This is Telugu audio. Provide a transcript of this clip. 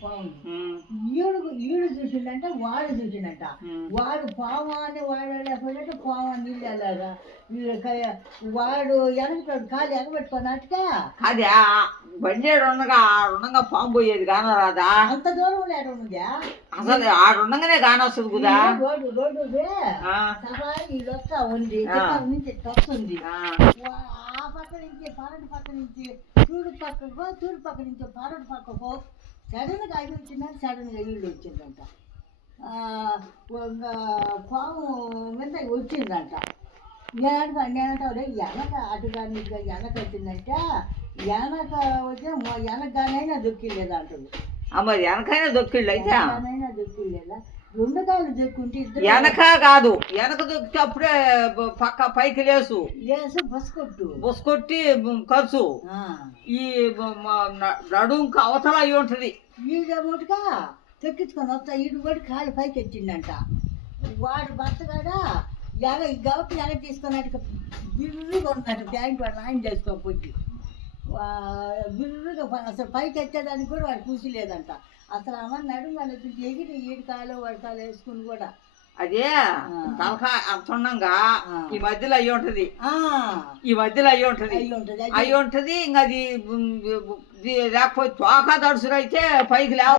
పావుని. ఉమ్, ఈడు చూసిండంట, వాడు చూసిండంట. ఉమ్. వాడు పాము అని వాడు వెళ్ళకపోయినట్టు పాము అని నీళ్ళు వెళ్ళాగా. వాడు వెనకటాడు కాలు ఎగబెట్టుకున్నట్టుగా అది బండి ఉండగా పాము పోయేది కానరాదా? అంత దూరం లేడు ఉందా అసలు ఆడుండగానే కానొస్తుంది కదా. రోడ్డు ఆ, సభా వీళ్ళు వస్తా ఉంది ఆ. నుంచి వస్తుంది. ఆ, ఆ పక్క నుంచి పారడు పక్క నుంచి తూడు పక్క నుంచి పారడు పక్కకు సడన్గా అవి వచ్చిందంటే సడన్గా వీళ్ళు వచ్చిందంట. పాము మీద వచ్చిందంట. నేనంటే వెనక అటుగా నీకు వెనక వచ్చిందంటే వెనక వచ్చి వెనకగానైనా దొక్కిలేదా అంటుంది. మరి వెనకైనా దొక్కిళ్ళు అయితే వెనకగానైనా దొక్కిలేదా? రెండు కాళ్ళు దొక్కుంటే ఇద్దరు వెనక కాదు, వెనక దొక్కితే అప్పుడే పక్క పైకి లేసు లేసు బొసుకొట్టి ఖర్చు ఈ నడుంకు అవతల అయి ఉంటుంది. ఈడముటుగా తొక్కించుకొని వస్తా ఈడు కూడా కాలు పైకి వచ్చిందంట. వాడు భర్త కాడా గవతి ఎగ తీసుకున్నట్టు బిర్రుగా ఉన్నట్టు బ్యాంక్ వాడు ఆయన చేసుకోకపోయి బిర్రుగా అసలు పైకి వచ్చేదానికి కూడా వాడు చూసి లేదంట. అసలు అమ్మ నడుము వాళ్ళు ఎగిరి ఈడు కాలు వాడి కాలు వేసుకుని కూడా అదే తలకాయ అంత ఉండంగా ఈ మధ్యలో అయ్యి ఉంటది, ఆ ఈ మధ్యలో అయ్యి ఉంటది, అయ్యి ఉంటది. ఇంకా అది లేకపోతే తోక దడుసులు అయితే పైకి లేవ